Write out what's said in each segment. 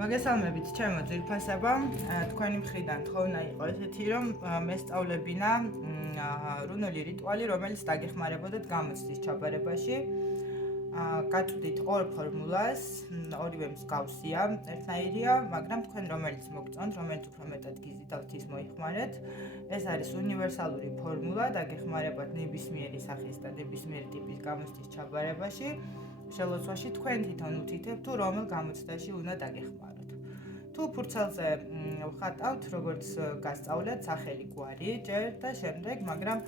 მოგესალმებით ჩემო ძვირფასებო, თქვენი მხრიდან თხოვნა იყო ესეთი, რომ მესწავლებინა რუნული რიტუალი, რომელიც დაგეხმარებოდათ გამოცდის ჩაბარებაში. გაწვდით ორ ფორმულას, ორივე მსგავსია, ერთნაირია, მაგრამ თქვენ რომელიც მოგწონთ, რომელიც უფრო მეტად გიზიდავთ, ის მოიხმარეთ. ეს არის უნივერსალური ფორმულა, დაგეხმარებათ ნებისმიერი სახის და ნებისმიერი ტიპის გამოცდის ჩაბარებაში. შელოცვაში თქვენ თვითონ უთითებთ, თუ რომელ გამოცდაში უნდა დაგეხმაროთ. თუ ფურცელზე ვხატავთ, როგორც გასწავლეთ, სახელი გვარი ჯერ და შემდეგ, მაგრამ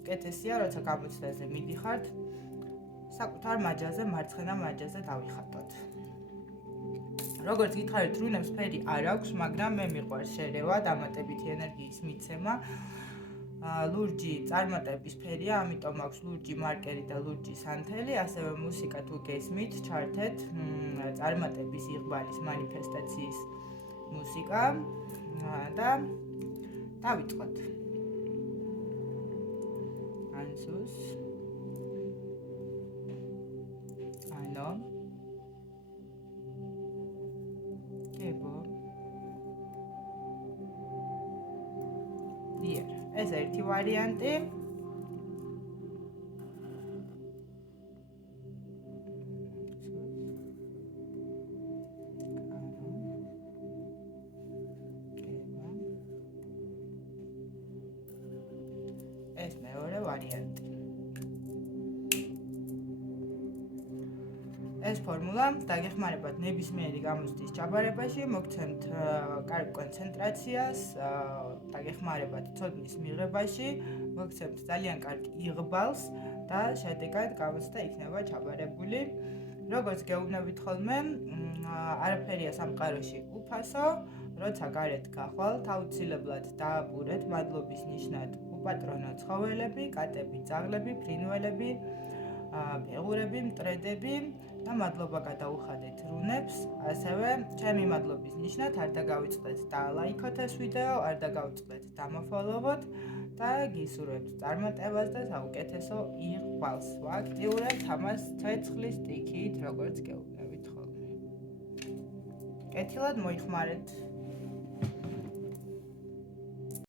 უკეთესია, როცა გამოცდაზე მიდიხართ, საკუთარ მაჯაზე, მარცხენა მაჯაზე დავიხატოთ. როგორც გითხარით, რუნებს ფერი არ აქვს, მაგრამ მე მიყვარს შერევა, დამატებითი ენერგიის მიცემა. ლურჯი წარმატების ფერია, ამიტომ აქვს ლურჯი მარკერი და ლურჯი სანთელი, ასევე მუსიკა თუ გესმით, ჩართეთ წარმატების იღბალის მანიფესტაციის მუსიკა და დავიწყოთ. ანსუს ალო კებო დიერ ეს ერთი ვარიანტი. ეს მეორე ვარიანტი. ეს ფორმულა დაგეხმარებათ ნებისმიერი გამოცდის ჩაბარებაში, მოგცემთ კარგ კონცენტრაციას, დაგეხმარებათ ცოდნის მიღებაში, მოგცემთ ძალიან კარგ იღბალს და შედეგად გამოცდა იქნება ჩაბარებული. როგორც გეუბნებით ხოლმე, არაფერია სამყაროში უფასო, როცა გარეთ გახვალთ, აუცილებლად დააბურეთ მადლობის ნიშნად უპატრონო ცხოველები, კატები, ძაღლები, ფრინველები, ფეხურები, მტრედები და მადლობა გადაუხადეთ რუნებს. ასევე ჩემი მადლობის ნიშნად არ დაგავიწყდეთ და ლაიქოთ ეს ვიდეო, არ დაგავიწყდეთ დამოფოლოვოთ და გისურვებთ წარმატებას და საუკეთესო იღბალს. ვაქტიურებთ ამას ცეცხლის სტიქით, როგორც გეუბნებით ხოლმე. კეთილად მოიხმარეთ.